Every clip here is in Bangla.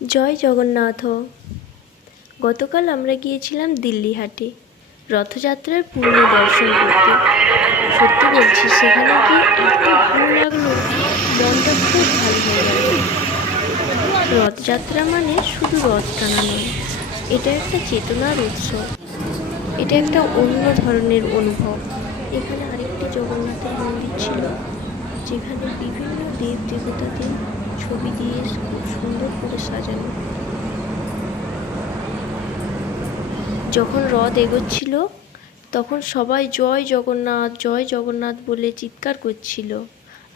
জয় জগন্নাথ। গতকাল আমরা গিয়েছিলাম দিল্লি হাটে রথযাত্রার পূর্ণ দর্শন করতে। সত্যি বলছি, সেখানে গিয়ে এত ভালো লাগলো, মনটা খুব ভালো হয়ে গেল। রথযাত্রা মানে শুধু রথ টানা নয়, এটা একটা চেতনার উৎসব, এটা একটা অন্য ধরনের অনুভব। এখানে আরেকটি জগন্নাথের মন্দির ছিল, যেখানে বিভিন্ন দেব দেবতাদের ছবি দিয়ে খুব সুন্দর করে সাজানো। যখন রথ এগোচ্ছিল তখন সবাই জয় জগন্নাথ বলে চিৎকার করছিল,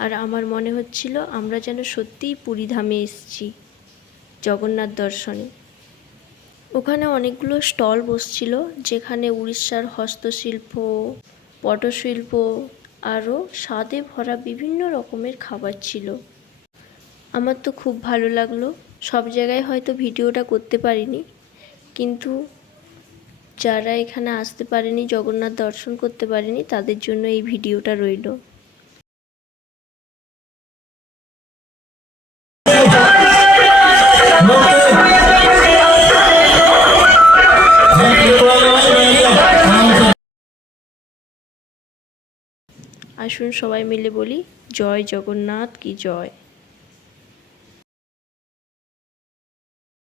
আর আমার মনে হচ্ছিল আমরা যেন সত্যিই পুরী ধামে এসেছি জগন্নাথ দর্শনে। ওখানে অনেকগুলো স্টল বসছিল, যেখানে উড়িষ্যার হস্তশিল্প, পটশিল্প আরও স্বাদে ভরা বিভিন্ন রকমের খাবার ছিল। আমার তো খুব ভালো লাগলো। সব জায়গায় হয়তো ভিডিওটা করতে পারিনি, কিন্তু যারা এখানে আসতে পারেনি, জগন্নাথ দর্শন করতে পারেনি, তাদের জন্য এই ভিডিওটা রইল। আসুন সবাই মিলে বলি, জয় জগন্নাথ কি জয়।